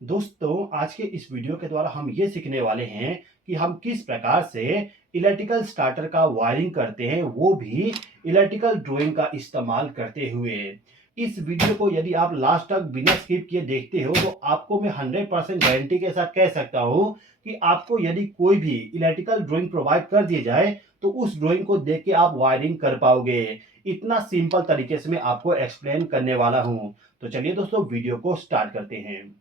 दोस्तों, आज के इस वीडियो के द्वारा हम ये सीखने वाले हैं कि हम किस प्रकार से इलेक्ट्रिकल स्टार्टर का वायरिंग करते हैं, वो भी इलेक्ट्रिकल ड्राइंग का इस्तेमाल करते हुए। इस वीडियो को यदि आप लास्ट तक बिना स्किप किए देखते हो तो आपको मैं 100% गारंटी के साथ कह सकता हूँ कि आपको यदि कोई भी इलेक्ट्रिकल ड्राइंग प्रोवाइड कर दिए जाए तो उस ड्राइंग को देख के आप वायरिंग कर पाओगे। इतना सिंपल तरीके से मैं आपको एक्सप्लेन करने वाला हूँ। तो चलिए दोस्तों, वीडियो को स्टार्ट करते हैं।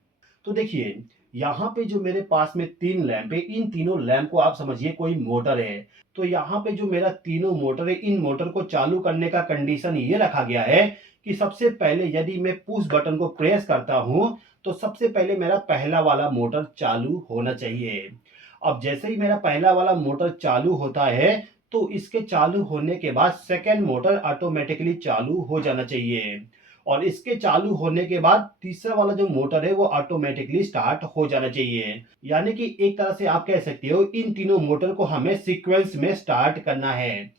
तो देखिए, यहाँ पे जो मेरे पास में 3 लैंप है, इन तीनों लैंप को आप समझिए कोई मोटर है। तो यहाँ पे जो मेरा तीनों मोटर है, इन मोटर को चालू करने का कंडीशन ये रखा गया है कि सबसे पहले यदि मैं पुश बटन को प्रेस करता हूँ, तो सबसे पहले मेरा पहला वाला मोटर चालू होना चाहिए। अब जैसे ही मेरा पहला वाला मोटर चालू होता है, तो इसके चालू होने के बाद सेकंड मोटर ऑटोमेटिकली चालू हो जाना चाहिए। और इसके चालू होने के बाद तीसरा वाला जो मोटर है वो ऑटोमेटिकली स्टार्ट हो जाना चाहिए। यानी कि एक तरह से आप कह सकते हो इन तीनों मोटर को हमें सीक्वेंस में स्टार्ट करना है।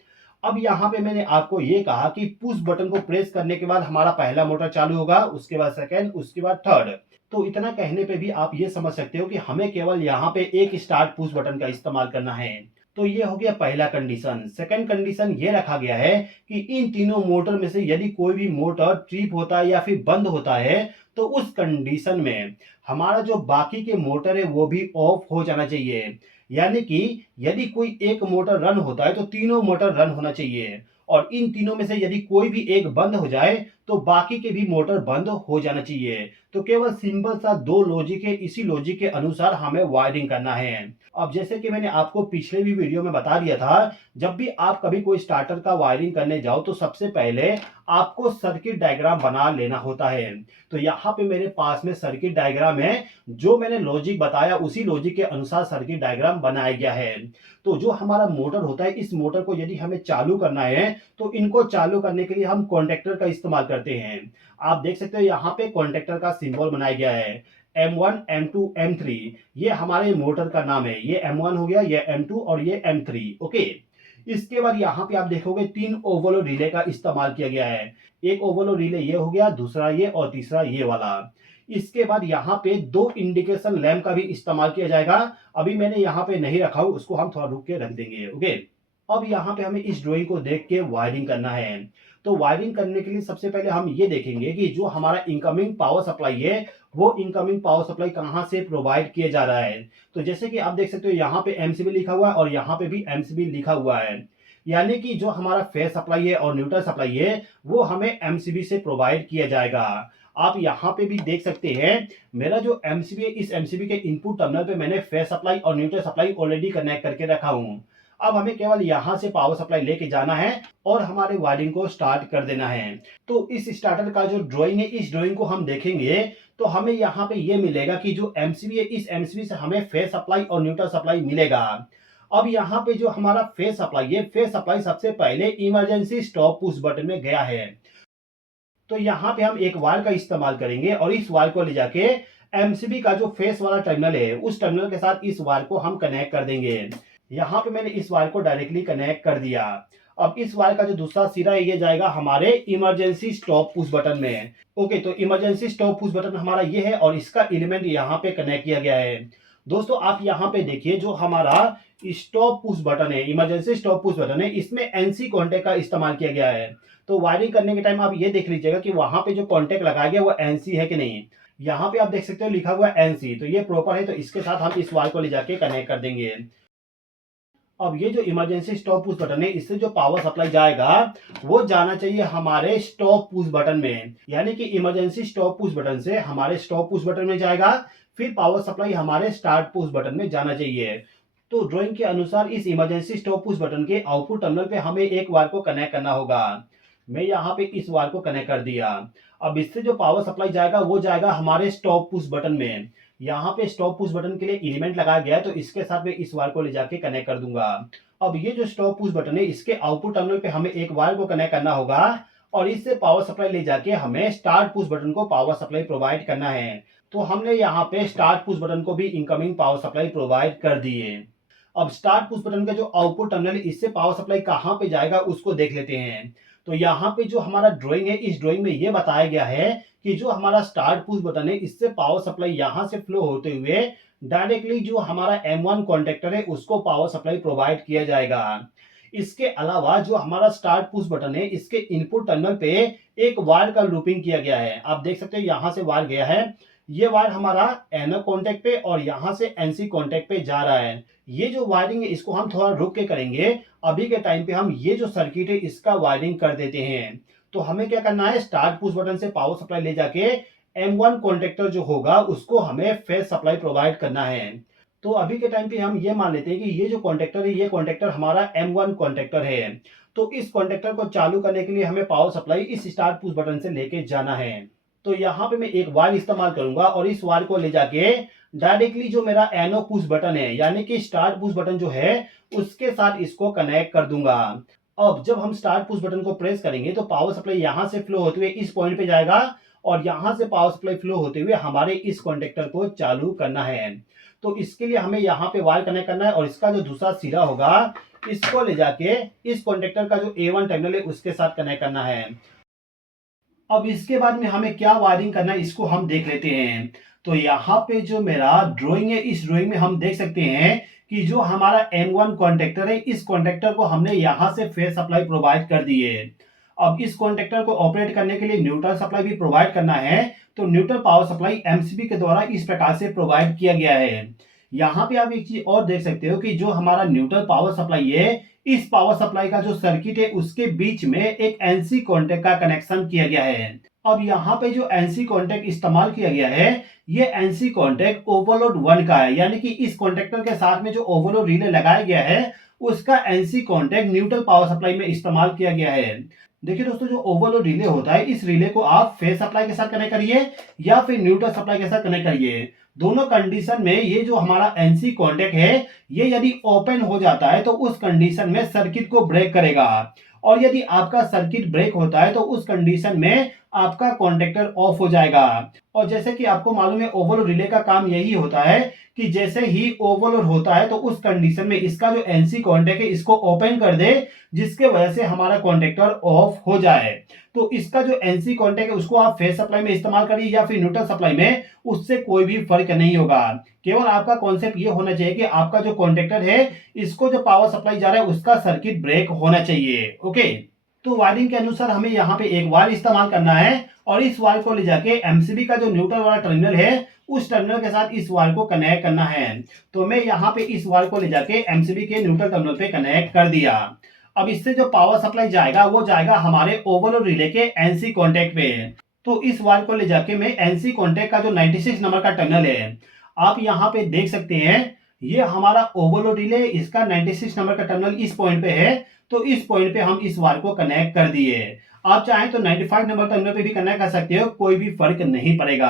अब यहाँ पे मैंने आपको ये कहा कि पुश बटन को प्रेस करने के बाद हमारा पहला मोटर चालू होगा, उसके बाद सेकंड, उसके बाद थर्ड। तो इतना कहने पे भी आप ये समझ सकते हो कि हमें केवल यहाँ पे एक स्टार्ट पुश बटन का इस्तेमाल करना है। तो ये हो गया पहला कंडीशन। सेकंड कंडीशन ये रखा गया है कि इन तीनों मोटर में से यदि कोई भी मोटर ट्रिप होता है या फिर बंद होता है, तो उस कंडीशन में हमारा जो बाकी के मोटर है वो भी ऑफ हो जाना चाहिए। यानी कि यदि कोई एक मोटर रन होता है तो तीनों मोटर रन होना चाहिए, और इन तीनों में से यदि कोई भी एक बंद हो जाए तो बाकी के भी मोटर बंद हो जाना चाहिए। तो केवल सिंपल सा दो लॉजिक है, इसी लॉजिक के अनुसार हमें वायरिंग करना है। अब जैसे कि मैंने आपको पिछले भी वीडियो में बता दिया था, जब भी आप कभी कोई स्टार्टर का वायरिंग करने जाओ तो सबसे पहले आपको सर्किट डायग्राम बना लेना होता है। तो यहाँ पे मेरे पास में सर्किट डायग्राम है। जो मैंने लॉजिक बताया उसी लॉजिक के अनुसार सर्किट डायग्राम बनाया गया है। तो जो हमारा मोटर होता है, इस मोटर को यदि हमें चालू करना है तो इनको चालू करने के लिए हम कॉन्टेक्टर का इस्तेमाल करते हैं। आप देख सकते हो यहाँ पे कॉन्टेक्टर का सिंबल बनाया गया है। M1, M2, M3, ये हमारे मोटर का नाम है। ये M1 हो गया, ये M2 और ये M3। ओके। इसके बाद यहाँ पे आप देखोगे 3 ओवरलोड रिले का इस्तेमाल किया गया है। एक ओवरलोड रिले ये हो गया, दूसरा ये और तीसरा ये वाला। इसके बाद यहाँ पे 2 इंडिकेशन लैंप का भी इस्तेमाल किया जाएगा। अभी मैंने यहाँ पे नहीं रखा हूँ, उसको हम थोड़ा रुक के रख देंगे। ओके। अब यहाँ पे हमें इस ड्राइंग को देख के वायरिंग करना है। तो वायरिंग करने के लिए सबसे पहले हम ये देखेंगे कि जो हमारा इनकमिंग पावर सप्लाई है, वो इनकमिंग पावर सप्लाई कहाँ से प्रोवाइड किया जा रहा है। तो जैसे कि आप देख सकते हो यहाँ पे एमसीबी लिखा हुआ है और यहाँ पे भी एमसीबी लिखा हुआ है। यानी कि जो हमारा फेज सप्लाई है और न्यूट्रल सप्लाई है, वो हमें एमसीबी से प्रोवाइड किया जाएगा। आप यहाँ पे भी देख सकते हैं, मेरा जो एमसीबी है, इस एमसीबी के इनपुट टर्मिनल पे मैंने फेज सप्लाई और न्यूट्रल सप्लाई ऑलरेडी कनेक्ट करके रखा हूँ। अब हमें केवल यहाँ से पावर सप्लाई लेके जाना है और हमारे वायरिंग को स्टार्ट कर देना है। तो इस स्टार्टर का जो ड्राइंग है, इस ड्राइंग को हम देखेंगे तो हमें यहाँ पे ये मिलेगा कि जो एमसीबी है, इस एमसीबी से हमें फेज सप्लाई और न्यूट्रल सप्लाई मिलेगा। अब यहाँ पे जो हमारा फेज सप्लाई है, फेज सप्लाई सबसे पहले इमरजेंसी स्टॉप पुश बटन में गया है। तो यहाँ पे हम एक वायर का इस्तेमाल करेंगे और इस वायर को ले जाके एमसीबी का जो फेस वाला टर्मिनल है, उस टर्मिनल के साथ इस वायर को हम कनेक्ट कर देंगे। यहाँ पे मैंने इस वायर को डायरेक्टली कनेक्ट कर दिया। अब इस वायर का जो दूसरा सिरा है, ये जाएगा हमारे इमरजेंसी स्टॉप पुश बटन में। ओके, तो इमरजेंसी स्टॉप पुश बटन हमारा ये है और इसका एलिमेंट यहाँ पे कनेक्ट किया गया है। दोस्तों, आप यहाँ पे देखिए, जो हमारा स्टॉप पुश बटन है, इमरजेंसी स्टॉप पुश बटन है, इसमें एनसी कॉन्टेक्ट का इस्तेमाल किया गया है। तो वायरिंग करने के टाइम आप ये देख लीजिएगा कि वहां पे जो कॉन्टेक्ट लगाया गया वो एनसी है कि नहीं। यहाँ पे आप देख सकते हो लिखा हुआ है एनसी, तो ये प्रॉपर है। तो इसके साथ हम इस वायर को ले जाके कनेक्ट कर देंगे। अब ये जो इमरजेंसी स्टॉप पुश बटन है, इससे जो पावर सप्लाई जाएगा वो जाना चाहिए हमारे स्टॉप पुश बटन में। यानी कि इमरजेंसी स्टॉप पुश बटन से हमारे स्टॉप पुश बटन में जाएगा, फिर पावर सप्लाई हमारे स्टार्ट पुश बटन में जाना चाहिए। तो ड्राइंग के अनुसार इस इमरजेंसी स्टॉप पुश बटन के आउटपुट टर्मिनल पे हमें एक वायर को कनेक्ट करना होगा। मैं यहाँ पे इस वायर को कनेक्ट कर दिया। अब इससे जो पावर सप्लाई जाएगा वो जाएगा हमारे स्टॉप पुश बटन में। यहाँ पे स्टॉप पुश बटन के लिए एलिमेंट लगाया गया है, तो इसके साथ मैं इस वायर को ले जाके कनेक्ट कर दूंगा। अब ये जो स्टॉप पुश बटन है, इसके आउटपुट टर्मिनल पे हमें एक वायर को कनेक्ट करना होगा और इससे पावर सप्लाई ले जाके हमें स्टार्ट पुश बटन को पावर सप्लाई प्रोवाइड करना है। तो हमने यहाँ पे स्टार्ट पुश बटन को भी इनकमिंग पावर सप्लाई प्रोवाइड कर दी है। अब स्टार्ट पुश बटन का जो आउटपुट टर्मिनल है, इससे पावर सप्लाई कहाँ पे जाएगा उसको देख लेते हैं। तो यहाँ पे जो हमारा ड्राइंग है, इस ड्राइंग में ये बताया गया है कि जो हमारा स्टार्ट पुश बटन है, इससे पावर सप्लाई यहाँ से फ्लो होते हुए डायरेक्टली जो हमारा M1 कॉन्टेक्टर है उसको पावर सप्लाई प्रोवाइड किया जाएगा। इसके अलावा जो हमारा स्टार्ट पुश बटन है, इसके इनपुट टर्मिनल पे एक वायर का लूपिंग किया गया है। आप देख सकते हो यहाँ से वायर गया है, ये वायर हमारा एनो कॉन्टेक्ट पे और यहाँ से एनसी कॉन्टेक्ट पे जा रहा है। ये जो वायरिंग है इसको हम थोड़ा रुक के करेंगे। अभी के टाइम पे हम ये जो सर्किट है इसका वायरिंग कर देते हैं। तो हमें क्या करना है, स्टार्ट पुश बटन से पावर सप्लाई ले जाके M1 कॉन्टेक्टर जो होगा उसको हमें फेज सप्लाई प्रोवाइड करना है। तो अभी के टाइम पे हम ये मान लेते हैं कि ये जो कॉन्टेक्टर है, ये कॉन्टेक्टर हमारा M1 कॉन्टेक्टर है। तो इस कॉन्टेक्टर को चालू करने के लिए हमें पावर सप्लाई इस स्टार्ट पुश बटन से लेके जाना है। तो यहाँ पे मैं एक वायर इस्तेमाल करूंगा और इस वायर को ले जाके डायरेक्टली जो मेरा एनो पुश बटन है यानी कि स्टार्ट पुश बटन जो है उसके साथ इसको कनेक्ट कर दूंगा। अब जब हम स्टार्ट पुश बटन को प्रेस करेंगे तो पावर सप्लाई यहाँ से फ्लो होते हुए इस पॉइंट पे जाएगा और यहाँ से पावर सप्लाई फ्लो होते हुए हमारे इस कॉन्टेक्टर को चालू करना है। तो इसके लिए हमें यहाँ पे वायर कनेक्ट करना है और इसका जो दूसरा सिरा होगा इसको ले जाके इस कॉन्टेक्टर का जो A1 टर्मिनल है उसके साथ कनेक्ट करना है। अब इसके बाद में हमें क्या वायरिंग करना है इसको हम देख लेते हैं। तो यहाँ पे जो मेरा ड्राइंग है, इस ड्राइंग में हम देख सकते हैं कि जो हमारा M1 कॉन्टेक्टर है, इस कॉन्टेक्टर को हमने यहाँ से फेज सप्लाई प्रोवाइड कर दी है। अब इस कॉन्टेक्टर को ऑपरेट करने के लिए न्यूट्रल सप्लाई भी प्रोवाइड करना है। तो न्यूट्रल पावर सप्लाई MCB के द्वारा इस प्रकार से प्रोवाइड किया गया है। यहाँ पे आप एक चीज और देख सकते हो कि जो हमारा न्यूट्रल पावर सप्लाई है, इस पावर सप्लाई का जो सर्किट है उसके बीच में एक NC कॉन्टेक्ट का कनेक्शन किया गया है। अब यहाँ पे जो NC कॉन्टेक्ट इस्तेमाल किया गया है, ये NC कॉन्टेक्ट ओवरलोड 1 का है, यानी कि इस कॉन्टेक्टर के साथ में जो ओवरलोड रिले लगाया गया है उसका NC contact neutral power supply में इस्तेमाल किया गया है। देखिए दोस्तों, जो ओवरलोड रिले होता है, इस रिले को आप फेज सप्लाई के साथ कनेक्ट करिए या फिर न्यूट्रल सप्लाई के साथ कनेक्ट करिए। दोनों कंडीशन में ये जो हमारा NC कॉन्टेक्ट है, ये यदि ओपन हो जाता है तो उस कंडीशन में सर्किट को ब्रेक करेगा और यदि आपका सर्किट ब्रेक होता है तो उस कंडीशन में आपका कॉन्टेक्टर ऑफ हो जाएगा। और जैसे कि आपको मालूम है, ओवरलोड रिले का काम यही होता है कि जैसे ही ओवरलोड होता है तो उस कंडीशन में इसका जो NC कॉन्टेक्ट है इसको ओपन कर दे, जिसके वजह से हमारा कॉन्टेक्टर ऑफ हो जाए। तो इसका जो NC कॉन्टेक्ट है उसको आप फेज सप्लाई में इस्तेमाल करिए या फिर न्यूट्रल सप्लाई में, उससे कोई भी फर्क नहीं होगा। केवल आपका कॉन्सेप्ट ये होना चाहिए कि आपका जो कॉन्टेक्टर है इसको जो पावर सप्लाई जा रहा है उसका सर्किट ब्रेक होना चाहिए। ओके, तो वायरिंग के अनुसार हमें यहाँ पे एक वायर इस्तेमाल करना है और इस वायर को ले जाके MCB का जो न्यूट्रल वाला टर्मिनल है उस टर्मिनल के साथ इस वायर को कनेक्ट करना है। तो मैं यहाँ पे इस वायर को ले जाके MCB के न्यूट्रल टर्मिनल पे कनेक्ट कर दिया। अब इससे जो पावर सप्लाई जाएगा वो जाएगा हमारे ओवरलोड रिले के NC कॉन्टेक्ट पे। तो इस वायर को ले जाके मैं NC कॉन्टेक्ट का जो 96 नंबर का टर्मिनल है, आप यहाँ पे देख सकते हैं, ये हमारा ओवरलोड रिले, इसका 96 नंबर का टर्मिनल इस पॉइंट पे है। तो इस पॉइंट पे हम इस वायर को कनेक्ट कर दिए। आप चाहें तो 95 नंबर टर्मिनल पे भी कनेक्ट कर सकते हो, कोई भी फर्क नहीं पड़ेगा।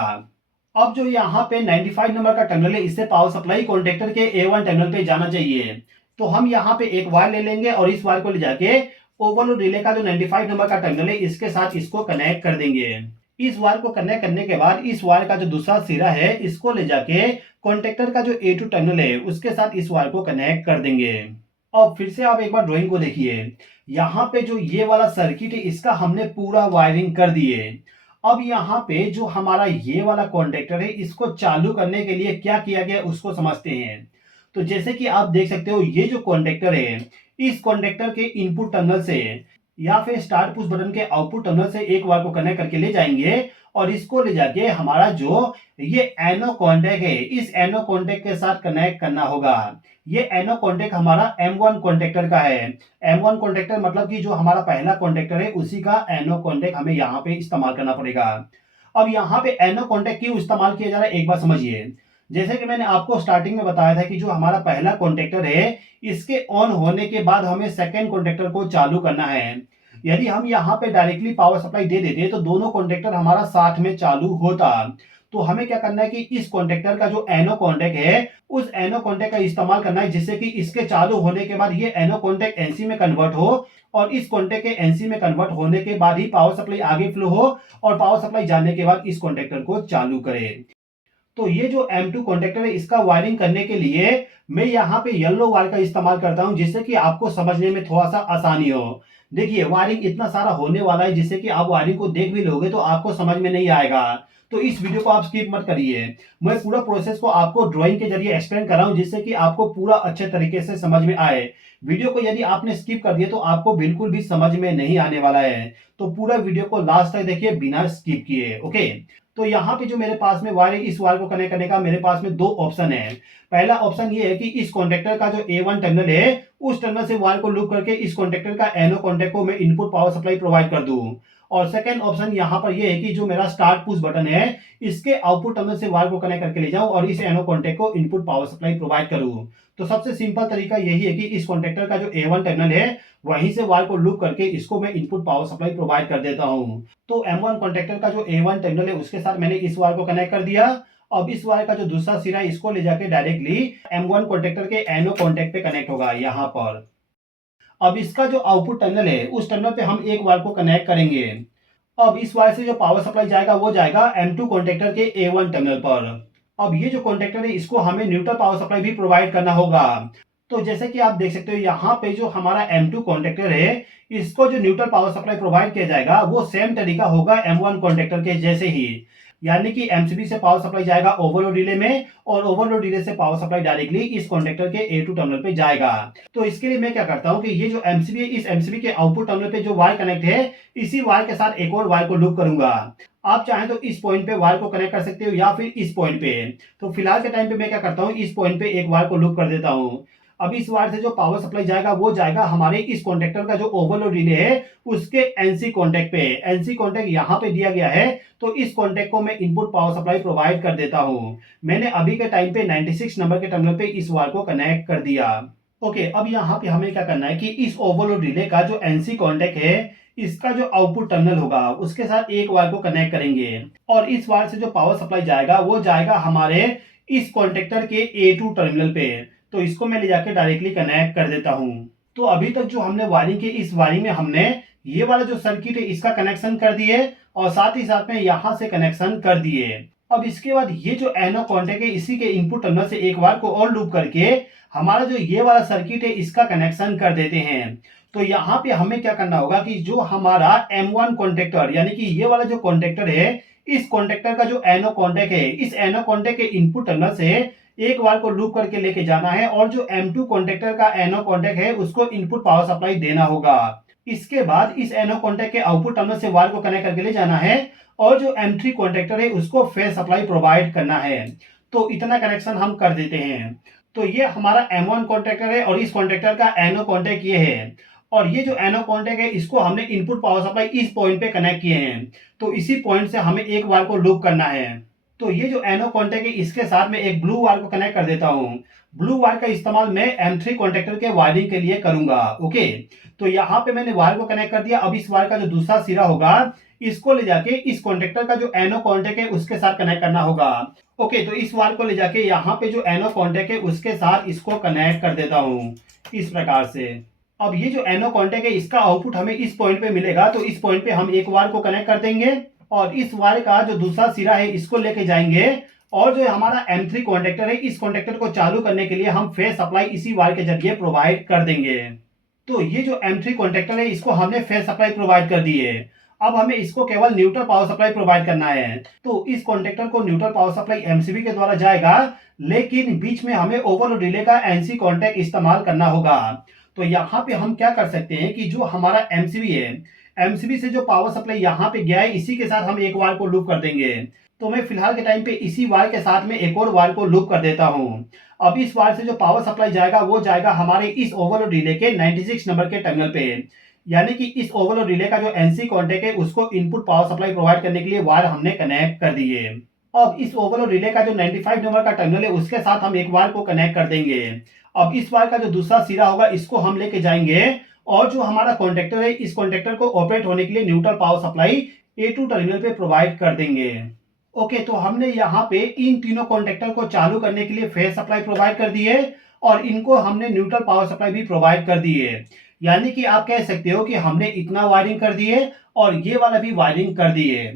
अब जो यहाँ पे 95 नंबर का टर्मिनल है, इससे पावर सप्लाई कॉन्टेक्टर के A1 टर्मिनल पे जाना चाहिए। तो हम यहाँ पे एक वायर ले लेंगे और इस वायर को ले जाके ओवरलोड रिले का जो 95 नंबर का टर्मिनल है इसके साथ इसको कनेक्ट कर देंगे। इस वायर को कनेक्ट करने के बाद इस वायर का जो दूसरा सिरा है इसको ले जाके कॉन्टेक्टर का जो A2 टर्मिनल है उसके साथ इस वायर को कनेक्ट कर देंगे। अब फिर से आप एक बार ड्राइंग को देखिए, यहाँ पे जो ये वाला सर्किट है इसका हमने पूरा वायरिंग कर दिए। अब यहाँ पे जो हमारा ये वाला कॉन्टेक्टर है इसको चालू करने के लिए क्या किया गया उसको समझते हैं। तो जैसे कि आप देख सकते हो, ये जो कॉन्टेक्टर है, इस कॉन्टेक्टर के इनपुट टर्मिनल से या फिर स्टार्ट पुश बटन के आउटपुट टर्मिनल से एक वायर को कनेक्ट करके ले जाएंगे और इसको ले जाके हमारा जो ये एनो कॉन्टेक्ट है इस एनो कॉन्टेक्ट के साथ कनेक्ट करना होगा। ये एनो कॉन्टेक्ट हमारा M1 कॉन्टेक्टर का है। M1 कॉन्टेक्टर मतलब कि जो हमारा पहला कॉन्टेक्टर है उसी का एनो कॉन्टेक्ट हमें यहाँ पे इस्तेमाल करना पड़ेगा। अब यहाँ पे एनो कॉन्टेक्ट क्यों इस्तेमाल किया जा रहा है एक बार समझिए। जैसे कि मैंने आपको स्टार्टिंग में बताया था कि जो हमारा पहला कॉन्टेक्टर है इसके ऑन होने के बाद हमें सेकेंड कॉन्टेक्टर को चालू करना है। यदि हम यहाँ पे डायरेक्टली पावर सप्लाई दे देते तो दोनों कॉन्टेक्टर हमारा साथ में चालू होता। तो हमें क्या करना है कि इस कॉन्टेक्टर का जो एनो कॉन्टेक्ट है उस एनो कॉन्टेक्ट का इस्तेमाल करना है, जिससे कि इसके चालू होने के बाद ये एनो कॉन्टेक्ट NC में कन्वर्ट हो और इस कॉन्टेक्ट के NC में कन्वर्ट होने के बाद ही पावर सप्लाई आगे फ्लो हो और पावर सप्लाई जाने के बाद इस कॉन्टेक्टर को चालू करे। तो ये जो M2 कॉन्टेक्टर है इसका वायरिंग करने के लिए मैं यहाँ पे येलो वायर का इस्तेमाल करता हूँ, जिससे कि आपको समझने में थोड़ा सा आसानी हो। देखिए वायरिंग इतना सारा होने वाला है, जिससे कि आप वायरिंग को देख भी लोगे तो आपको समझ में नहीं आएगा। तो इस वीडियो को आप स्किप मत करिए। मैं पूरा प्रोसेस को आपको ड्राइंग के जरिए एक्सप्लेन कर रहा हूँ, जिससे कि आपको पूरा अच्छे तरीके से समझ में आए। वीडियो को यदि आपने स्किप कर दिया तो आपको बिल्कुल भी समझ में नहीं आने वाला है। तो पूरा वीडियो को लास्ट तक देखिए बिना स्किप किए, ओके। तो यहाँ पे जो मेरे पास में वायर है, इस वायर को कनेक्ट करने का मेरे पास में दो ऑप्शन है। पहला ऑप्शन ये है कि इस कॉन्टेक्टर का जो A1 टर्मिनल है, उस टर्मिनल से वायर को लूप करके इस कॉन्टेक्टर का एनो कॉन्टेक्ट को मैं इनपुट पावर सप्लाई प्रोवाइड कर दूं। और सेकंड ऑप्शन यहाँ पर ये है कि जो मेरा स्टार्ट पुश बटन है, इसके आउटपुट टर्मिनल से वायर को कनेक्ट करके ले जाऊं और इस एनो कॉन्टेक्ट को इनपुट पावर सप्लाई प्रोवाइड करूं। तो सबसे सिंपल तरीका यही है कि इस कॉन्टेक्टर का जो A1 टर्मिनल है, वहीं से वायर को लूप करके इसको मैं इनपुट पावर सप्लाई प्रोवाइड कर देता हूं। तो M1 कॉन्टेक्टर का जो A1 टर्मिनल है, उसके साथ मैंने इस वायर को कनेक्ट कर दिया। अब इस वायर का जो दूसरा सिरा है, इसको ले जाके डायरेक्टली M1 कॉन्टेक्टर के एनो कॉन्टेक्ट पे कनेक्ट होगा यहाँ पर। अब इसका जो आउटपुट टर्मिनल है, उस टर्मिनल पे हम एक वायर को कनेक्ट करेंगे। अब इस वायर से जो पावर सप्लाई जाएगा वो जाएगा M2 कॉन्टेक्टर के A1 टर्मिनल पर। अब ये जो कॉन्टेक्टर है, इसको हमें न्यूट्रल पावर सप्लाई भी प्रोवाइड करना होगा। तो जैसे कि आप देख सकते हो यहाँ पे जो हमारा M2 कॉन्टेक्टर है, इसको जो न्यूट्रल पावर सप्लाई प्रोवाइड किया जाएगा वो सेम तरीका होगा M1 कॉन्टेक्टर के जैसे ही। यानी कि एमसीबी से पावर सप्लाई जाएगा ओवरलोड रिले में, और ओवरलोड रिले से पावर सप्लाई डायरेक्टली इस कॉन्टेक्टर के A2 टर्मिनल पे जाएगा। तो इसके लिए मैं क्या करता हूँ कि ये जो एमसीबी है, इस एमसीबी के आउटपुट टर्मिनल पे जो वायर कनेक्ट है, इसी वायर के साथ एक और वायर को लूप करूंगा। आप चाहें तो इस पॉइंट पे वायर को कनेक्ट कर सकते हो या फिर इस पॉइंट पे। तो फिलहाल के टाइम पे मैं क्या करता हूँ, इस पॉइंट पे एक वायर को लूप कर देता हूँ। अब इस वायर से जो पावर सप्लाई जाएगा वो जाएगा हमारे इस कॉन्टेक्टर का जो ओवरलोड रिले है, उसके एनसी कॉन्टेक्ट पे। एनसी कॉन्टेक्ट यहाँ पे दिया गया है, तो इस कॉन्टेक्ट को मैं इनपुट पावर सप्लाई प्रोवाइड कर देता हूँ। मैंने अभी के टाइम पे 96 नंबर के टर्मिनल पे इस वायर को कनेक्ट कर दिया। ओके, अब यहाँ पे हमें क्या करना है कि इस ओवरलोड रिले का जो एनसी कॉन्टेक्ट है, इसका जो आउटपुट टर्मिनल होगा उसके साथ एक वायर को कनेक्ट करेंगे, और इस वायर से जो पावर सप्लाई जाएगा वो जाएगा हमारे इस कॉन्टेक्टर के A2 टर्मिनल पे। तो इसको मैं ले जाकर डायरेक्टली कनेक्ट कर देता हूँ। तो अभी तक जो हमने वायरिंग की, इस वायरिंग में हमने ये वाला जो सर्किट है इसका कनेक्शन कर दिए, और साथ ही साथ में यहाँ से कनेक्शन कर दिए। अब इसके बाद ये जो एनो कॉन्टेक्ट है, इसी के इनपुट टर्मिनल से एक वायर को और लूप करके हमारा जो ये वाला सर्किट है इसका कनेक्शन कर देते हैं। तो यहाँ पे हमें क्या करना होगा कि जो हमारा M1 कॉन्टेक्टर, यानी कि ये वाला जो कॉन्टेक्टर है, इस कॉन्टेक्टर का जो एनो कॉन्टेक्ट है, इस एनो कॉन्टेक्ट के इनपुट टर्मिनल से एक वायर को लूप करके लेके जाना है, और जो M2 कॉन्टेक्टर का एनो कॉन्टेक्ट है उसको इनपुट पावर सप्लाई देना होगा। इसके बाद इस एनो कॉन्टेक्ट के आउटपुट टर्मिनल से वायर को कनेक्ट करके ले जाना है, और जो M3 कॉन्टेक्टर है उसको फेज सप्लाई प्रोवाइड करना है। तो इतना कनेक्शन हम कर देते हैं। तो ये हमारा M1 कॉन्टेक्टर है, और इस कॉन्टेक्टर का एनो कॉन्टेक्ट ये है, और ये जो एनो कॉन्टेक्ट है इसको हमने इनपुट पावर सप्लाई इस पॉइंट पे कनेक्ट किए हैं। तो इसी पॉइंट से हमें एक वायर को लूप करना है। तो ये जो एनो कॉन्टेक्ट है इसके साथ में एक ब्लू वायर को कनेक्ट कर देता हूँ। ब्लू वायर का इस्तेमाल मैं M3 कॉन्टेक्टर के वायरिंग के लिए करूंगा, ओके। तो यहाँ पे मैंने वायर को कनेक्ट कर दिया। अब इस वायर का जो दूसरा सिरा होगा, इसको ले जाके इस कॉन्टेक्टर का जो एनो कॉन्टेक्ट है उसके साथ कनेक्ट करना होगा। ओके, तो इस वायर को ले जाके यहाँ पे जो एनो कॉन्टेक्ट है उसके साथ इसको कनेक्ट कर देता हूँ इस प्रकार से। अब ये जो एनो कॉन्टेक्ट है इसका आउटपुट हमें इस पॉइंट पे मिलेगा, तो इस पॉइंट पे हम एक वायर को कनेक्ट कर देंगे, और इस वायर का जो दूसरा सिरा है इसको लेके जाएंगे, और जो हमारा M3 कॉन्टेक्टर है, इस कॉन्टेक्टर को चालू करने के लिए हम फेज सप्लाई इसी वायर के जरिए प्रोवाइड कर देंगे। तो ये जो M3 कॉन्टेक्टर है इसको हमने फेज सप्लाई प्रोवाइड कर दी है। अब हमें इसको केवल न्यूट्रल पावर सप्लाई प्रोवाइड करना है। तो इस कॉन्टेक्टर को न्यूट्रल पावर सप्लाई एमसीबी के द्वारा जाएगा, लेकिन बीच में हमें ओवरलोड रिले का एनसी कॉन्टेक्ट इस्तेमाल करना होगा। तो यहाँ पे हम क्या कर सकते हैं कि जो हमारा एमसीबी है, एमसीबी से जो पावर सप्लाई यहाँ पे गया है, इसी के साथ हम एक वायर को लूप कर देंगे। तो मैं फिलहाल के टाइम पे इसी वायर के साथ में एक और वायर को लूप कर देता हूँ। अब इस वायर से जो पावर सप्लाई जाएगा वो जाएगा हमारे इस ओवरलोड रिले के 96 नंबर के टर्मिनल पे। यानी कि इस ओवरलोड रिले का जो एनसी कॉन्टेक्ट है उसको इनपुट पावर सप्लाई प्रोवाइड करने के लिए वायर हमने कनेक्ट कर दिए। अब इस ओवरलोड रिले का जो 95 नंबर का टर्मिनल है उसके साथ हम एक वायर को कनेक्ट कर देंगे। अब इस वायर का जो दूसरा सिरा होगा इसको हम लेके जाएंगे, और जो हमारा कॉन्टेक्टर है, इस कॉन्टेक्टर को ऑपरेट होने के लिए neutral power supply A2 terminal पे प्रोवाइड कर देंगे। ओके, तो हमने यहाँ पे इन तीनों कॉन्टेक्टर को चालू करने के लिए फेज सप्लाई प्रोवाइड कर दी है, और इनको हमने न्यूट्रल पावर सप्लाई भी प्रोवाइड कर दी है। यानी कि आप कह सकते हो कि हमने इतना वायरिंग कर दी है और ये वाला भी वायरिंग कर दी है।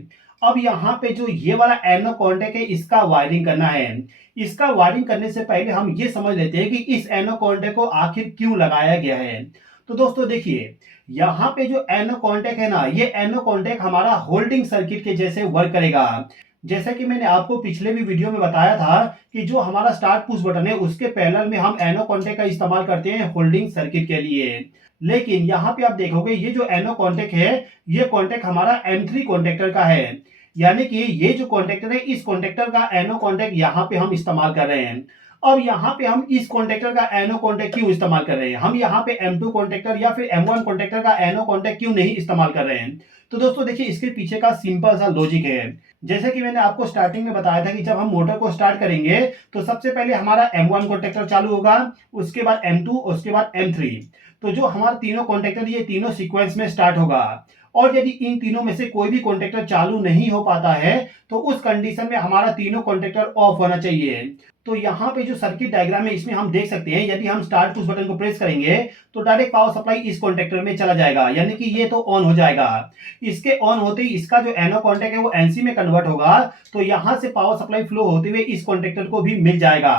अब यहाँ पे जो ये वाला एनो कॉन्टैक्ट है इसका वायरिंग करना है। इसका वायरिंग करने से पहले हम ये समझ लेते हैं कि इस एनो कॉन्टैक्ट को आखिर क्यों लगाया गया है। तो दोस्तों देखिए, यहाँ पे जो एनो कॉन्टैक्ट है ना, ये एनो कॉन्टैक्ट हमारा होल्डिंग सर्किट के जैसे वर्क करेगा। जैसा कि मैंने आपको पिछले भी वीडियो में बताया था कि जो हमारा स्टार्ट पुश बटन है उसके पैरेलल में हम एनो कॉन्टैक्ट का इस्तेमाल करते हैं होल्डिंग सर्किट के लिए। लेकिन यहाँ पे आप देखोगे ये जो एनो कॉन्टैक्ट है, ये कॉन्टैक्ट हमारा M3 कॉन्टैक्टर का है। यानी कि ये जो कॉन्टैक्टर है, इस कॉन्टैक्टर का एनो कॉन्टैक्ट यहाँ पे हम इस्तेमाल कर रहे हैं। अब यहाँ पे हम इस कॉन्टैक्टर का एनो कॉन्टैक्ट क्यों इस्तेमाल कर रहे हैं? हम यहाँ पे M2 कॉन्टैक्टर या फिर M1 कॉन्टैक्टर का एनो कॉन्टैक्ट क्यों नहीं इस्तेमाल कर रहे हैं? तो दोस्तों देखिए, इसके पीछे का सिंपल सा लॉजिक है। जैसे कि मैंने आपको स्टार्टिंग में बताया था कि जब हम मोटर को स्टार्ट करेंगे तो सबसे पहले हमारा M1 कॉन्टैक्टर चालू होगा, उसके बाद M2, उसके बाद M3। तो जो हमारे तीनों कॉन्टैक्टर, ये तीनों सीक्वेंस में स्टार्ट होगा। और यदि इन तीनों में से कोई भी कॉन्टैक्टर चालू नहीं हो पाता है तो उस कंडीशन में हमारा तीनों कॉन्टैक्टर ऑफ होना चाहिए। तो यहाँ पे जो सर्किट डायग्राम है इसमें हम देख सकते हैं, यदि हम स्टार्ट पुश बटन को प्रेस करेंगे तो डायरेक्ट पावर सप्लाई इस कॉन्टैक्टर में चला जाएगा, यानी कि ये तो ऑन हो जाएगा। इसके ऑन होते ही इसका जो एनो कॉन्टैक्ट है वो एनसी में कन्वर्ट होगा, तो यहाँ से पावर सप्लाई फ्लो होते हुए इस कॉन्टैक्टर को भी मिल जाएगा।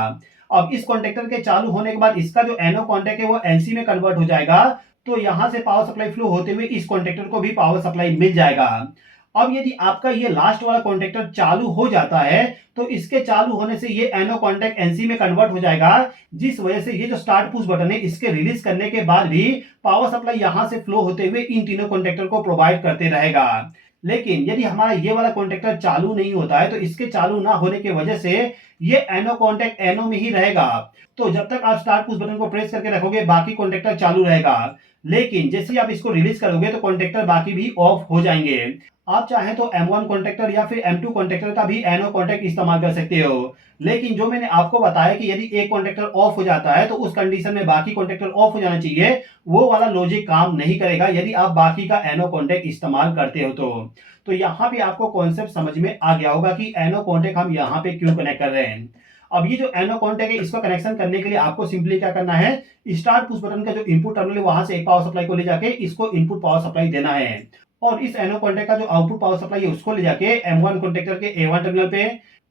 अब इस कॉन्टैक्टर के चालू होने के बाद इसका जो एनो कॉन्टैक्ट है वो एनसी में कन्वर्ट हो जाएगा, तो यहां से पावर सप्लाई फ्लो होते हुए इस कॉन्टैक्टर को भी पावर सप्लाई मिल जाएगा। अब यदि आपका ये लास्ट वाला कॉन्टैक्टर चालू हो जाता है तो इसके चालू होने से ये एनो कॉन्टैक्ट एनसी में कन्वर्ट हो जाएगा, जिस वजह से ये जो स्टार्ट पुश बटन है इसके रिलीज करने के बाद भी पावर सप्लाई यहां से फ्लो होते हुए इन तीनों कॉन्टैक्टर को प्रोवाइड करते रहेगा। लेकिन यदि हमारा ये वाला कॉन्टैक्टर चालू नहीं होता है तो इसके चालू ना होने की वजह से ये एनो कॉन्टैक्ट एनो में ही रहेगा। तो जब तक आप स्टार्ट पुश बटन को प्रेस करके रखोगे बाकी कॉन्टैक्टर चालू रहेगा, लेकिन जैसे ही आप इसको रिलीज करोगे तो कॉन्टैक्टर बाकी भी ऑफ हो जाएंगे। आप चाहें तो M1 कॉन्टैक्टर या फिर M2 कॉन्टैक्टर का भी एनो कॉन्टैक्ट इस्तेमाल कर सकते हो। लेकिन जो मैंने आपको बताया कि यदि एक कॉन्टैक्टर ऑफ हो जाता है तो उस कंडीशन में बाकी कॉन्टैक्टर ऑफ हो जाना चाहिए, वो वाला लॉजिक काम नहीं करेगा यदि आप बाकी का एनो कॉन्टैक्ट इस्तेमाल करते हो तो यहाँ पे आपको कॉन्सेप्ट समझ में आ गया होगा कि एनो कॉन्टैक्ट हम यहाँ पे क्यों कनेक्ट कर रहे हैं। अब ये जो एनो कॉन्टैक्ट है इसको कनेक्शन करने के लिए आपको सिंपली क्या करना है, स्टार्ट पुश बटन का जो इनपुट टर्मिनल है वहां से एक पावर सप्लाई को ले जाके इसको इनपुट पावर सप्लाई देना है, और इस एनो कॉन्टैक्ट का जो आउटपुट पावर सप्लाई है उसको ले जाके M1 कॉन्टैक्टर के A1 टर्मिनल पे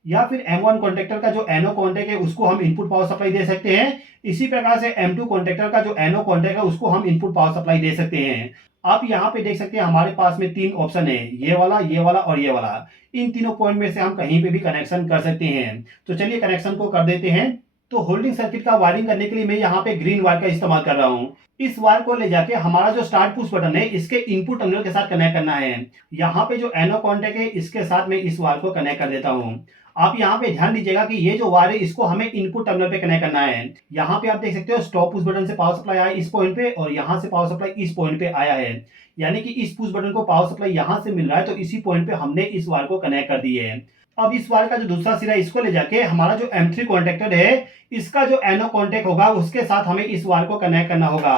या फिर M1 कॉन्टैक्टर का जो एनो कॉन्टैक्ट है उसको हम इनपुट पावर सप्लाई दे सकते हैं। इसी प्रकार से M2 कॉन्टैक्टर का जो एनो कॉन्टैक्ट है उसको हम इनपुट पावर सप्लाई दे सकते हैं। आप यहाँ पे देख सकते हैं हमारे पास में तीन ऑप्शन है, ये वाला और ये वाला। इन तीनों पॉइंट में से हम कहीं पे भी कनेक्शन कर सकते हैं। तो चलिए कनेक्शन को कर देते हैं। तो होल्डिंग सर्किट का वायरिंग करने के लिए मैं यहाँ पे ग्रीन वायर का इस्तेमाल कर रहा हूँ। इस वायर को ले जाके हमारा जो स्टार्ट पुश बटन है इसके इनपुट टर्मिनल के साथ कनेक्ट करना है। यहाँ पे जो एनो कॉन्टैक्ट है इसके साथ मैं इस वायर को कनेक्ट कर देता हूँ। आप यहाँ पे ध्यान दीजिएगा कि ये जो वायर है इसको हमें इनपुट टर्मिनल पे कनेक्ट करना है। यहाँ पे आप देख सकते हो स्टॉप पुश बटन से पावर सप्लाई आया इस पॉइंट पे और यहाँ से पावर सप्लाई इस पॉइंट पे आया है, यानी कि इस पुश बटन को पावर सप्लाई यहाँ से मिल रहा है, तो इसी पॉइंट पे हमने इस वायर को कनेक्ट कर दिए है। अब इस वायर का जो दूसरा सिरा है इसको ले जाके हमारा जो M3 कॉन्टैक्टर है इसका जो एनो कॉन्टैक्ट होगा उसके साथ हमें इस वायर को कनेक्ट करना होगा।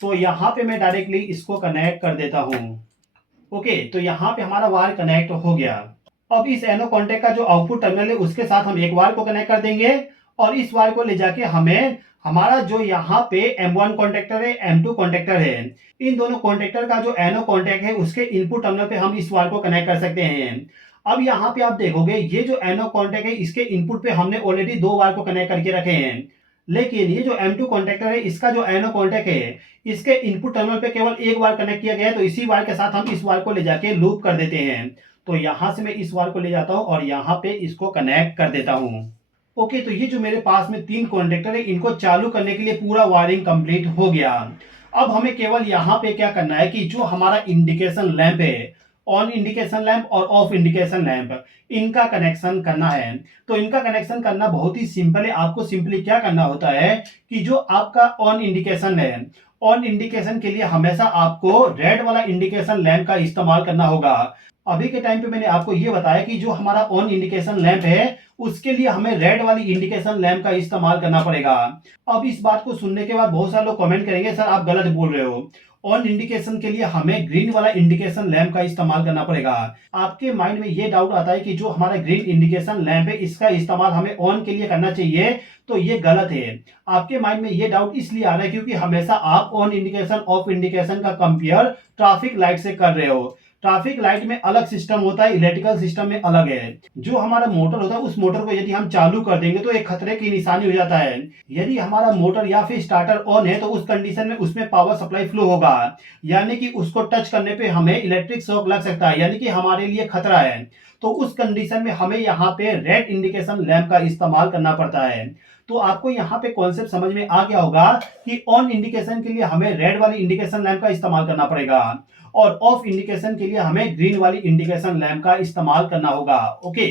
तो यहाँ पे मैं डायरेक्टली इसको कनेक्ट कर देता हूँ। ओके, तो यहाँ पे हमारा वायर कनेक्ट हो गया। अब इस एनो कॉन्टैक्ट का जो आउटपुट टर्मिनल है उसके साथ हम एक वायर को कनेक्ट कर देंगे और इस वायर को ले जाके हमें हमारा जो यहाँ पे M1 कॉन्टैक्टर है, M2 कॉन्टैक्टर है, इन दोनों कॉन्टैक्टर का जो एनो कॉन्टैक्ट है उसके इनपुट टर्मिनल पे हम इस वायर को कनेक्ट कर सकते हैं। अब यहाँ पे आप देखोगे ये जो एनो कॉन्टैक्ट है इसके इनपुट पे हमने ऑलरेडी दो वायर को कनेक्ट करके रखे हैं, लेकिन ये जो M2 कॉन्टैक्टर है इसका जो एनो कॉन्टैक्ट है इसके इनपुट टर्मिनल पे केवल एक वायर कनेक्ट किया गया है, तो इसी वायर के साथ हम इस वायर को ले जाके लूप कर देते हैं। तो यहां से मैं इस वायर को ले जाता हूं और यहाँ पे इसको कनेक्ट कर देता हूं। ओके, तो ये जो मेरे पास में तीन कॉन्टैक्टर है इनको चालू करने के लिए पूरा वायरिंग कंप्लीट हो गया। अब हमें केवल यहाँ पे क्या करना है कि जो हमारा इंडिकेशन लैंप है, ऑन इंडिकेशन लैंप और ऑफ इंडिकेशन लैंप, इनका कनेक्शन करना है। तो इनका कनेक्शन करना बहुत ही सिंपल है। आपको सिंपली क्या करना होता है कि जो आपका ऑन इंडिकेशन है, ऑन इंडिकेशन के लिए हमेशा आपको रेड वाला इंडिकेशन लैंप का इस्तेमाल करना होगा। अभी के टाइम पे मैंने आपको ये बताया कि जो हमारा ऑन इंडिकेशन लैंप है उसके लिए हमें रेड वाली इंडिकेशन लैंप का इस्तेमाल करना पड़ेगा। अब इस बात को सुनने के बाद बहुत सारे लोग कमेंट करेंगे सर आप गलत बोल रहे हो, ऑन इंडिकेशन के लिए हमें ग्रीन वाला इंडिकेशन लैंप का इस्तेमाल करना पड़ेगा। आपके माइंड में ये डाउट आता है कि जो हमारा ग्रीन इंडिकेशन लैंप है इसका इस्तेमाल हमें ऑन के लिए करना चाहिए, तो ये गलत है। आपके माइंड में ये डाउट इसलिए आ रहा है क्योंकि हमेशा आप ऑन इंडिकेशन ऑफ इंडिकेशन का कंपेयर ट्रैफिक लाइट से कर रहे हो। ट्रैफिक लाइट में अलग सिस्टम होता है, इलेक्ट्रिकल सिस्टम में अलग है। जो हमारा मोटर होता है उस मोटर को यदि हम चालू कर देंगे तो एक खतरे की निशानी हो जाता है। यदि हमारा मोटर या फिर स्टार्टर ऑन है तो उस कंडीशन में उसमें पावर सप्लाई फ्लो होगा, यानी कि उसको टच करने पे हमें इलेक्ट्रिक शॉक लग सकता है, यानी कि हमारे लिए खतरा है। तो उस कंडीशन में हमें यहाँ पे रेड इंडिकेशन लैंप का इस्तेमाल करना पड़ता है। तो आपको यहाँ पे कॉन्सेप्ट समझ में आ गया होगा कि ऑन इंडिकेशन के लिए हमें रेड वाली इंडिकेशन लैंप का इस्तेमाल करना पड़ेगा और ऑफ इंडिकेशन के लिए हमें ग्रीन वाली इंडिकेशन लैंप का इस्तेमाल करना होगा। ओके,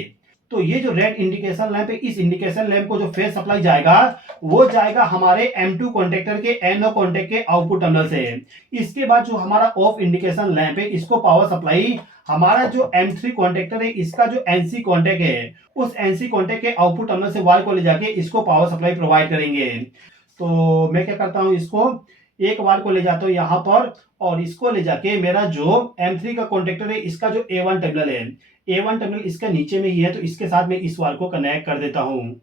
तो ये जो रेड इंडिकेशन लैंप है, इस इंडिकेशन लैंप को जो फेज सप्लाई जाएगा वो जाएगा हमारे M2 कॉन्टेक्टर के NO कॉन्टेक्ट के आउटपुट टर्मिनल से। इसके बाद जो हमारा ऑफ इंडिकेशन लैंप है इसको पावर सप्लाई हमारा जो M3 कॉन्टेक्टर है इसका जो NC कॉन्टेक्ट है उस NC कॉन्टेक्ट के आउटपुट टर्मिनल से वायर को ले जाके इसको पावर सप्लाई प्रोवाइड करेंगे। तो मैं क्या करता हूं, इसको एक वायर को ले जाता हूं यहां पर और इसको ले जाके मेरा जो M3 का कॉन्टेक्टर है इसका जो A1 टर्मिनल है, A1 टर्मिनल इसके नीचे में ही है, तो इसके साथ मैं इस वायर को कनेक्ट कर देता हूं।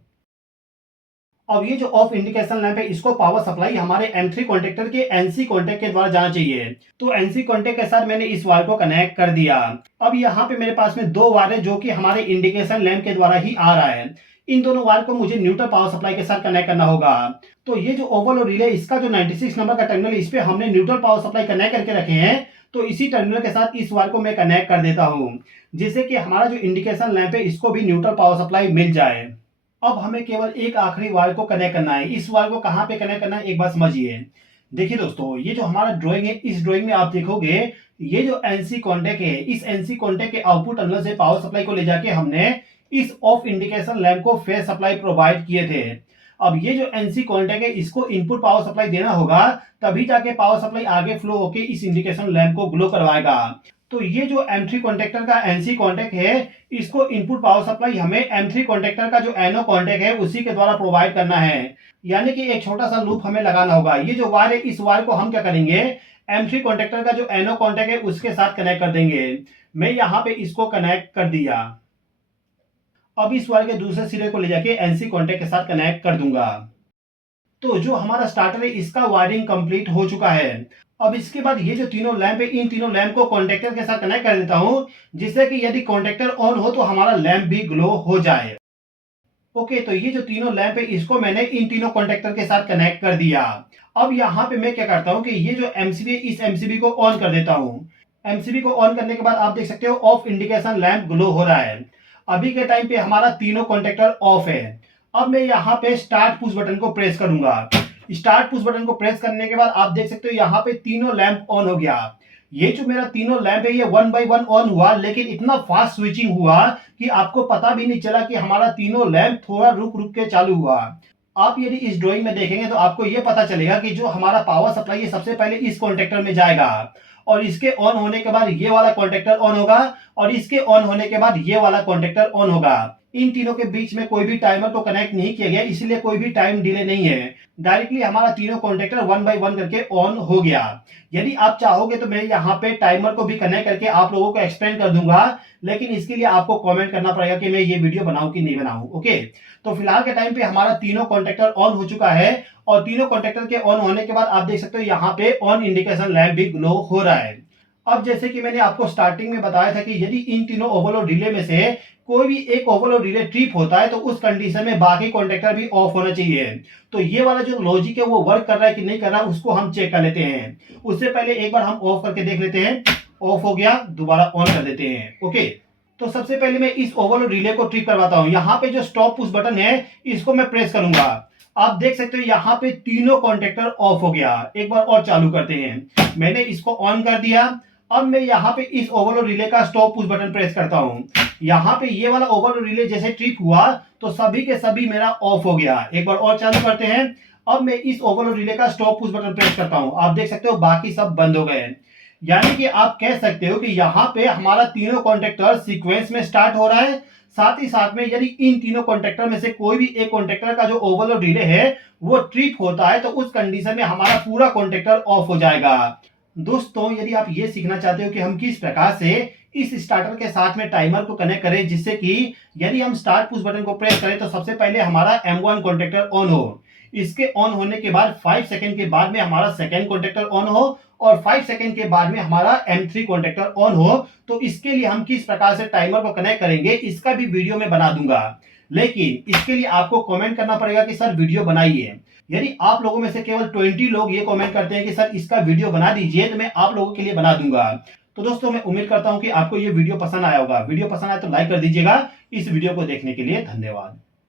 अब ये जो ऑफ इंडिकेशन लैंप है इसको पावर सप्लाई हमारे M3 कॉन्टेक्टर के NC कॉन्टेक्ट के द्वारा जाना चाहिए। तो NC कॉन्टेक्ट के साथ मैंने इस वायर को कनेक्ट कर दिया। अब यहाँ पे मेरे पास में दो वायर है जो कि हमारे इंडिकेशन लैंप के द्वारा ही आ रहा है। इन दोनों वायर को मुझे न्यूट्रल पावर सप्लाई के साथ कनेक्ट करना होगा। तो ये जो ओवरलोड रिले इसका जो 96 नंबर का टर्मिनल इस पे हमने न्यूट्रल पावर सप्लाई कनेक्ट करके रखे हैं, तो इसी टर्मिनल के साथ इस वायर को मैं कनेक्ट कर देता हूँ जिससे कि हमारा जो इंडिकेशन लैंप है इसको भी न्यूट्रल पावर सप्लाई मिल जाए। अब हमें केवल एक आखिरी वायर को कनेक्ट करना है। इस वायर को कहां पे कनेक्ट करना है एक बार समझिए। देखिए दोस्तों, ये जो हमारा ड्राइंग है इस ड्राइंग में आप देखोगे ये जो एनसी कॉन्टेक्ट है इस एनसी कॉन्टेक्ट के आउटपुट टर्मिनल से पावर सप्लाई को ले जाके हमने इस ऑफ इंडिकेशन लैंप को फेज सप्लाई प्रोवाइड किए थे। अब ये जो एनसी कॉन्टेक्ट है इसको इनपुट पावर सप्लाई देना होगा, तभी जाके पावर सप्लाई आगे फ्लो होके इस इंडिकेशन लैंप को ग्लो करवाएगा। तो ये जो M3 कॉन्टेक्टर का NC कॉन्टेक्ट है इसको इनपुट पावर सप्लाई हमें M3 कॉन्टेक्टर का जो NO कॉन्टेक्ट है उसी के द्वारा प्रोवाइड करना है, यानी कि एक छोटा सा लूप हमें लगाना होगा। ये जो वायर है इस वायर को हम क्या करेंगे, M3 कॉन्टेक्टर का जो NO कॉन्टेक्ट है उसके साथ कनेक्ट कर देंगे। मैं यहाँ पे इसको कनेक्ट कर दिया। अब इस वायर के दूसरे सिरे को ले जाके NC कॉन्टेक्ट के साथ कनेक्ट कर दूंगा। तो जो हमारा स्टार्टर है इसका वायरिंग कंप्लीट हो चुका है। अब इसके बाद ये जो तीनों लैंप है इन तीनों लैंप को कॉन्टेक्टर के साथ कनेक्ट कर देता हूं, जिससे कि यदि कॉन्टेक्टर ऑन हो तो हमारा लैंप भी ग्लो हो जाए। ओके, तो ये जो तीनों लैंप है इसको मैंने इन तीनों कॉन्टेक्टर के साथ कनेक्ट कर दिया। अब यहाँ पे मैं क्या करता हूँ कि ये जो एमसीबी इस एमसीबी को ऑन कर देता हूँ। एमसीबी को ऑन करने के बाद आप देख सकते हो ऑफ इंडिकेशन लैंप ग्लो हो रहा है। अभी के टाइम पे हमारा तीनों कॉन्टेक्टर ऑफ है। अब मैं यहाँ पे स्टार्ट पुश बटन को प्रेस करूंगा। स्टार्ट पुश बटन को प्रेस करने के बाद आप देख सकते हो यहाँ पे तीनों लैंप ऑन हो गया। ये जो मेरा तीनों लैंप है ये 1 बाय 1 ऑन हुआ, लेकिन इतना फास्ट स्विचिंग हुआ कि आपको पता भी नहीं चला कि हमारा तीनों लैंप थोड़ा रुक रुक के चालू हुआ। आप यदि इस ड्राइंग में देखेंगे तो आपको ये पता चलेगा कि जो हमारा पावर सप्लाई है सबसे पहले इस कॉन्टेक्टर में जाएगा और इसके ऑन होने के बाद ये वाला कॉन्टेक्टर ऑन होगा और इसके ऑन होने के बाद ये वाला कॉन्टेक्टर ऑन होगा। इन तीनों के बीच में कोई भी टाइमर को कनेक्ट नहीं किया गया, इसलिए कोई भी टाइम डिले नहीं है। डायरेक्टली हमारा तीनों कॉन्टेक्टर 1 बाय 1 करके ऑन हो गया। यदि आप चाहोगे तो मैं यहाँ पे टाइमर को भी कनेक्ट करके आप लोगों को एक्सप्लेन कर दूंगा, लेकिन इसके लिए आपको कमेंट करना पड़ेगा कि मैं ये वीडियो बनाऊं कि नहीं बनाऊं। ओके, तो फिलहाल के टाइम पे हमारा तीनों कॉन्टेक्टर ऑन हो चुका है और तीनों कॉन्टेक्टर के ऑन होने के बाद आप देख सकते हो यहाँ पे ऑन इंडिकेशन लैंप भी ग्लो हो रहा है। अब जैसे कि मैंने आपको स्टार्टिंग में बताया था कि यदि इन तीनों ओवरलोड रिले में से कोई भी एक ओवरलोड रिले ट्रिप होता है तो उस कंडीशन में बाकी कॉन्टेक्टर भी ऑफ होना चाहिए। तो ये वाला जो लॉजिक है वो वर्क कर रहा है कि नहीं कर रहा है उसको हम चेक कर लेते हैं। उससे पहले एक बार हम ऑफ करके देख लेते हैं। ऑफ हो गया, दोबारा ऑन कर देते हैं। ओके, तो सबसे पहले मैं इस ओवरलोड रिले को ट्रिप करवाता हूं। यहाँ पे जो स्टॉप पुश बटन है इसको मैं प्रेस करूंगा। आप देख सकते हो यहाँ पे तीनों कॉन्टेक्टर ऑफ हो गया। एक बार और चालू करते हैं। मैंने इसको ऑन कर दिया। अब मैं यहाँ पे इस ओवरलोड रिले का स्टॉप पुश बटन प्रेस करता हूँ। यहाँ पे ये वाला ओवरलोड रिले जैसे ट्रिप हुआ तो सभी के सभी मेरा ऑफ हो गया। एक बार और चालू करते हैं। अब मैं इस ओवरलोड रिले का स्टॉप पुश बटन प्रेस करता हूँ। आप देख सकते हो बाकी सब बंद हो गए। यानी कि आप कह सकते हो कि यहाँ पे हमारा तीनों कॉन्टेक्टर सीक्वेंस में स्टार्ट हो रहा है। साथ ही साथ में यदि इन तीनों कॉन्टेक्टर में से कोई भी एक कॉन्टेक्टर का जो ओवरलोड रिले है वो ट्रिप होता है तो उस कंडीशन में हमारा पूरा कॉन्टेक्टर ऑफ हो जाएगा। दोस्तों, यदि आप ये सीखना चाहते हो कि हम किस प्रकार से इस स्टार्टर के साथ में टाइमर को कनेक्ट करें जिससे कि यदि हम स्टार्ट पुश बटन को प्रेस करें तो सबसे पहले हमारा M1 कॉन्टेक्टर ऑन हो, इसके ऑन होने के बाद 5 सेकंड के बाद में हमारा सेकंड कॉन्टेक्टर ऑन हो और 5 सेकंड के बाद में हमारा M3 कॉन्टेक्टर ऑन हो, तो इसके लिए हम किस प्रकार से टाइमर को कनेक्ट करेंगे इसका भी वीडियो मैं बना दूंगा। लेकिन इसके लिए आपको कमेंट करना पड़ेगा कि सर वीडियो बनाइए। यदि आप लोगों में से केवल 20 लोग ये कमेंट करते हैं कि सर इसका वीडियो बना दीजिए, तो मैं आप लोगों के लिए बना दूंगा। तो दोस्तों मैं उम्मीद करता हूं कि आपको ये वीडियो पसंद आया होगा। वीडियो पसंद आया तो लाइक कर दीजिएगा। इस वीडियो को देखने के लिए धन्यवाद।